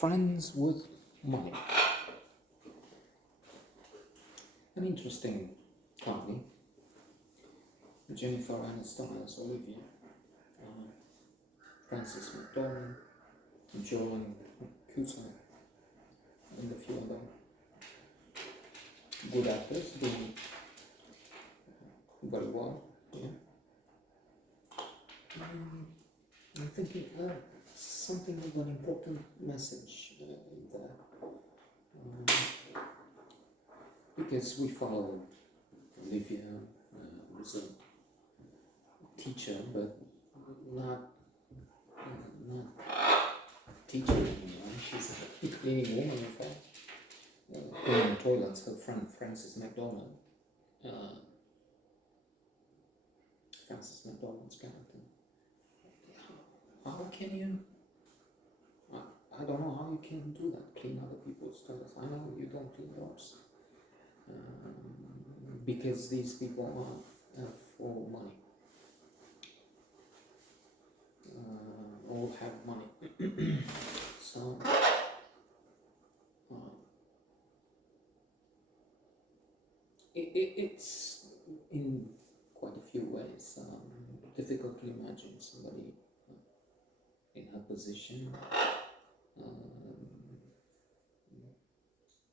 Friends with Money. An interesting company. Jennifer Aniston as Olivia, uh, Frances McDormand, Joan Cusack, and a few other good actors doing very well. Yeah. I'm thinking something of an important message there, because we follow Olivia, who's a teacher, but not teaching anymore. She's a cleaning woman, in fact, cleaning toilets. Her friend Frances McDormand, Frances McDormand's character. How can you? I don't know how you can do that. Clean other people's toilets. I know you don't clean yours, because these people are for money. All have money. So it's in quite a few ways difficult to imagine somebody in her position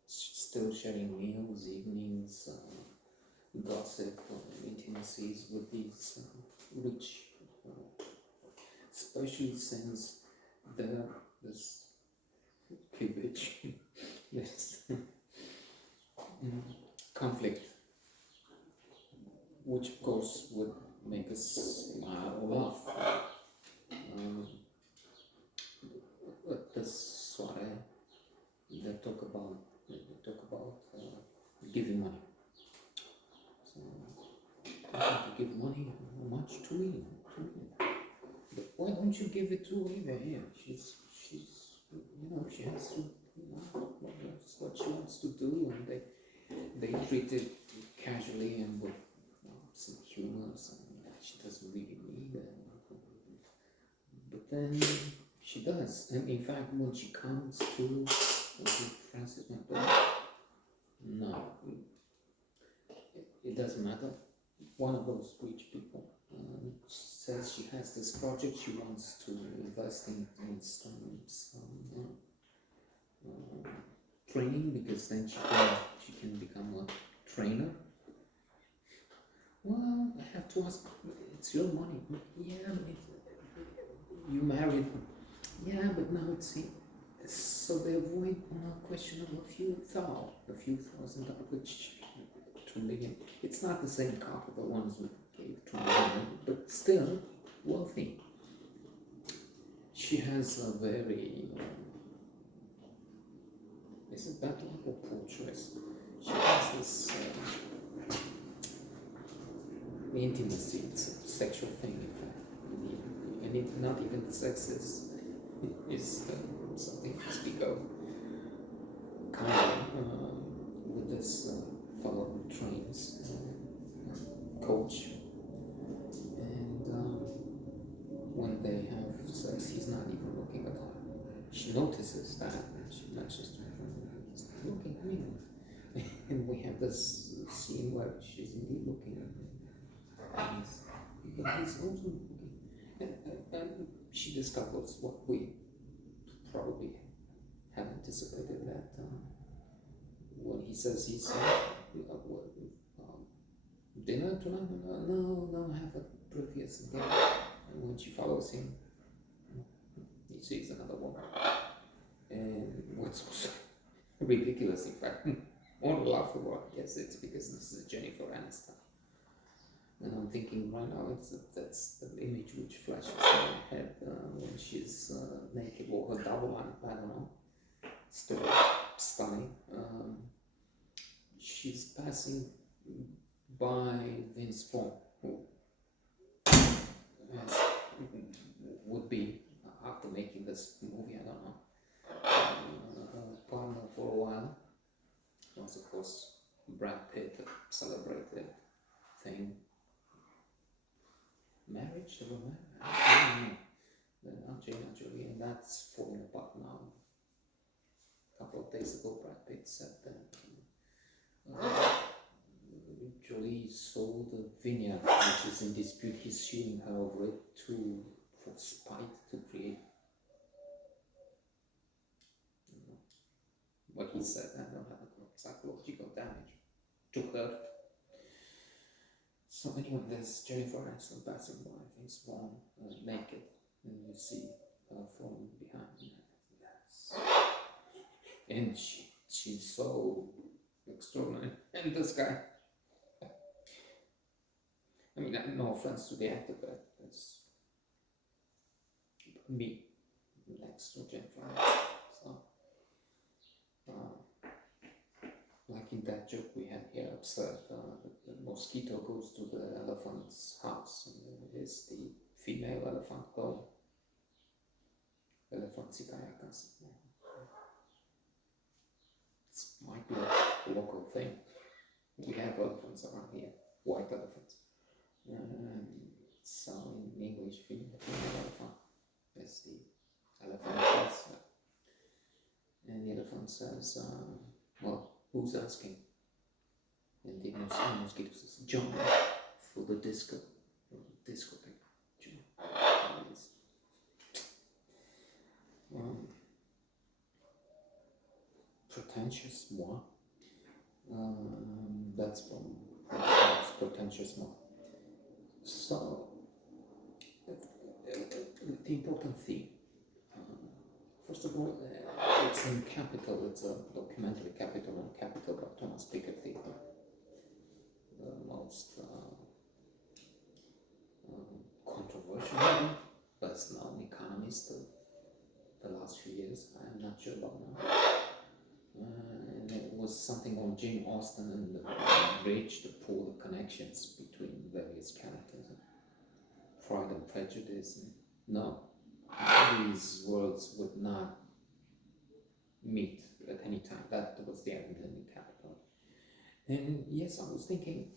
still sharing meals, evenings, gossip, intimacies with these rich, especially since this cleavage, this conflict, which of course would make us smile or laugh. At this soiree, they talk about giving money. So to give money, how much? 2 million. But why don't you give it to Olivia here? She's she has to, that's what she wants to do, and they treat it casually and with some humor, something that she doesn't really need. But then she does, and in fact, when she comes to Frances McDormand, no, it doesn't matter. One of those rich people says she has this project she wants to invest in some training, because then she can become a trainer. Well, I have to ask, it's your money. Yeah, you married. Yeah, but now it's so they avoid a question of a few thousand, which 2 million. It's not the same couple, the ones who gave 2 million, but still wealthy. She has a very is it bad luck or poor choice? She has this intimacy. It's a sexual thing, in fact, and not even sex is something to speak of. Kind with this fellow who trains, coach, and when they have sex, he's not even looking at her. She notices that, and she mentions to her, he's not looking at me. And we have this scene where she's indeed looking at him, but he's also looking. And she discovers what we probably have anticipated, that when he says he's dinner tonight, no, I have a previous engagement. And when she follows him, he sees another woman. And what's also ridiculous, in fact, more laughable, I guess, it's because this is Jennifer Aniston. And I'm thinking right now, that's the image which flashes in my head when she's naked, or her double, I don't know. Still stunning. She's passing by Vince Vaughn, who would be, after making this movie, I don't know, partner for a while. It was, of course, Brad Pitt, celebrated thing. Marriage? They were married? I don't know. Angelina Jolie, and that's falling apart now. days ago, Brad Pitt said that Jolie sold the vineyard, which is in dispute. He's suing her over it for spite, to create. What he said, I don't have psychological damage to her. So anyway, there's Jennifer Aniston passing by, I think Swan, naked, and you see her from behind. And she's so extraordinary. And this guy, I mean, no offense to the actor, but it's me next to Jennifer Aniston. So, like in that joke we had here, absurd, the mosquito goes to the elephant's house, and it is the female elephant going. Elephant Sikayakas. It might be a local thing. We have elephants around here, white elephants. So in English, female elephant. That's the elephant. And the elephant says, well, who's asking? And the mosquito says, John, for the discotheque. John. Pretentious moi. That's from pretentious moi. So, the important theme. First of all, it's in Capital. It's a documentary, Capital by Thomas Piketty, the most controversial, best known economist of the last few years. I'm not sure about now. And it was something on Jane Austen and the rich, the poor, the connections between various characters, Pride and Prejudice. And no, these worlds would not meet at any time. That was the end in Capital. And yes, I was thinking,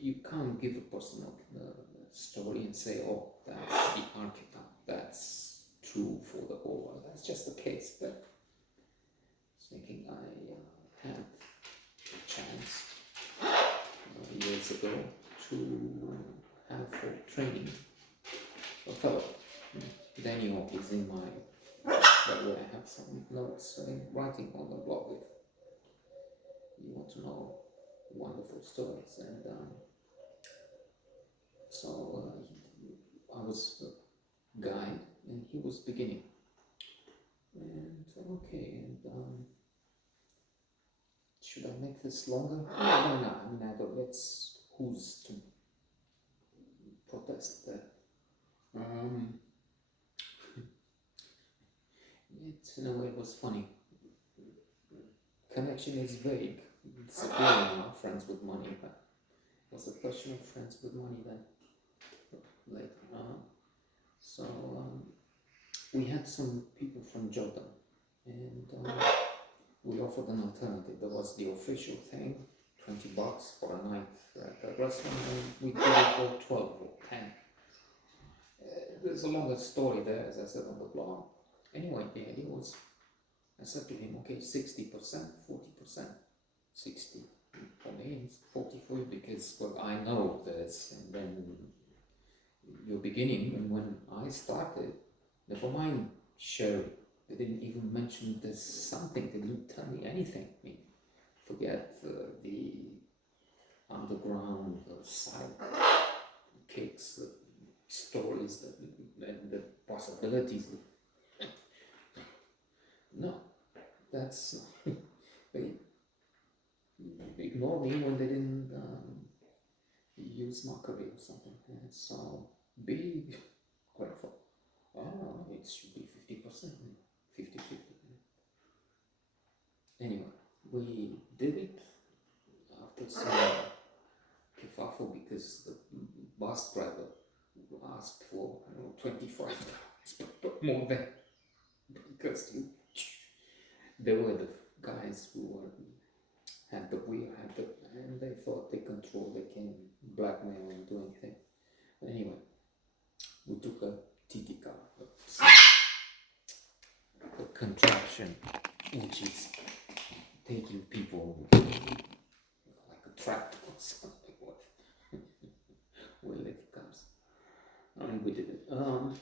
you can't give a personal story and say, oh, that's the archetype, that's true for the whole world. That's just the case. But I was thinking, I had a chance years ago to have for training a fellow. Daniel is in my, where I have some notes writing on the blog if you want to know wonderful stories. And so I was a guide and he was beginning. And okay, and should I make this longer? No, why not? I mean, I don't, who's to protest that? In a way, it was funny. Connection is vague. It's now, friends with money, but it was a question of friends with money then, later. So we had some people from Jordan, and we offered an alternative. There was the official thing, $20 for a night at the restaurant, and we did it for 12 or 10. There's a longer story there, as I said on the blog. Anyway, the idea was, I said to him, okay, 60%, 40%, 60 for me, 40 for you, because, well, I know this, and then you're beginning, and when I started, never mind sharing, they didn't even mention there's something, they didn't tell me anything. I mean, forget the underground side kicks, stories, and the possibilities. No, that's they ignored me when they didn't use mockery or something. And so be grateful. Oh, it should be 50%, 50-50. Anyway, we did it after some kerfuffle because the bus driver asked for $25, but more than, because they were the guys who had the wheel, and they thought they can blackmail and do anything. But anyway, we took a TT car, a contraption which is taking people like a trap or something with electric cars. And we did it. And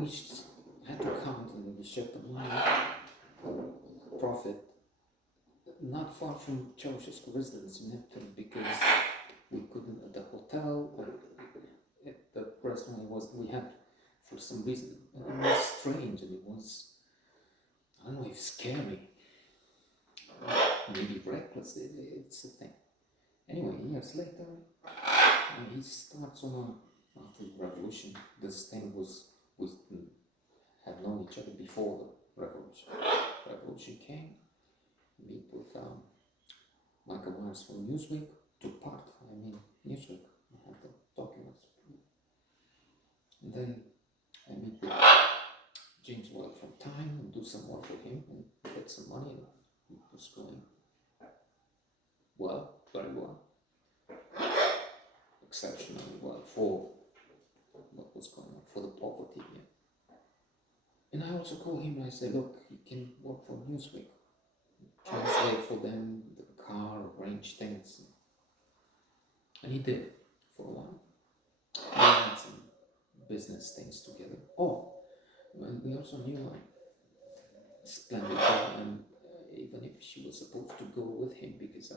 we had to count and we shared the money, profit, not far from Ceausescu residence in Neptune, because we couldn't at the hotel or at the restaurant we had for some reason. And it was strange and it was, I don't know if scary, maybe reckless, it's a thing. Anyway, years later, he starts on after the revolution. This thing was, we had known each other before the revolution. Revolution came, meet with Michael Myers from Newsweek, took part, Newsweek, I had the documents. And then I meet with James Whale from Time and do some work with him and get some money. It was going well, very well, exceptionally well for what was going on, for the poverty here. And I also called him and I said, look, you can work for Newsweek, translate for them the car, arrange things. And he did for a while. We had some business things together. Oh, and we also knew a splendid girl, and even if she was supposed to go with him, because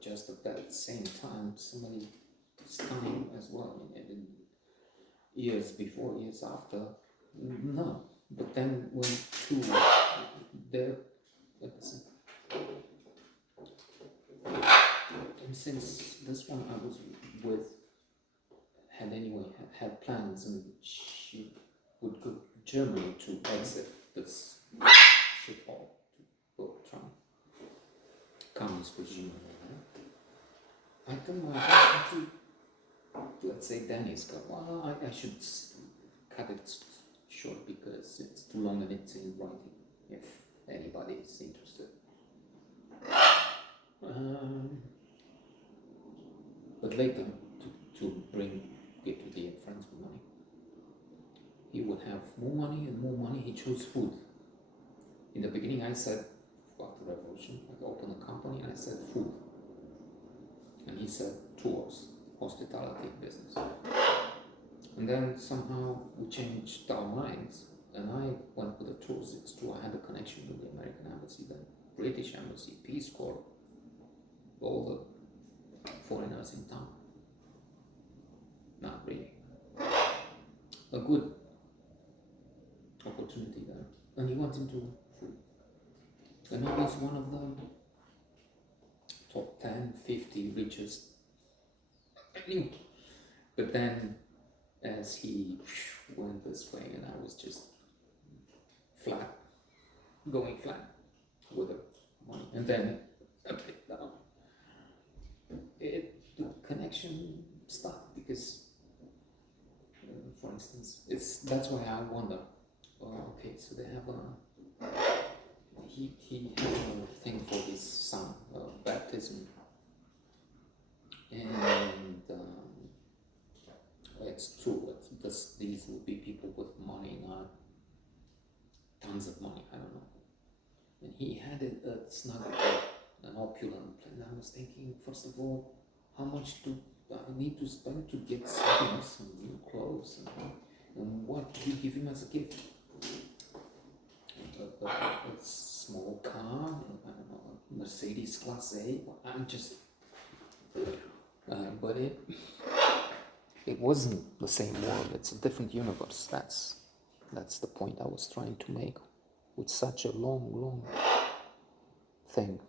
just at that same time, somebody time as well, and years before, years after, no. But then when two there at the same time. And since this one I was with had plans, and she would go to Germany to exit this ship hall to both Trump, communist regime. I turned my attention to, let's say, Danny's car. Well, I should cut it short because it's too long and it's in writing, if anybody is interested. But later, to get to the friends with money, he would have more money and more money. He chose food. In the beginning, I said, after the revolution, I opened a company and I said food. And he said tours, hospitality business. And then somehow we changed our minds, and I went with the tours. It's true, I had a connection with the American Embassy, then British Embassy, Peace Corps, all the foreigners in town. Not really. A good opportunity there. And he went into food. And he was one of the top 10, 50 richest. I knew. But then, as he went this way, and I was just flat, going flat with the money. And then a bit down. The connection stopped because, for instance, that's why I wonder. Okay, so they have he had a thing for his son, baptism, and it's true that these will be people with money, not tons of money. I don't know. And he had a snug, an opulent plan. I was thinking, first of all, how much do I need to spend to get some new clothes, and what do you give him as a gift? A small car, I don't know, a Mercedes Class A. I'm just, but it wasn't the same world. It's a different universe. That's the point I was trying to make with such a long thing.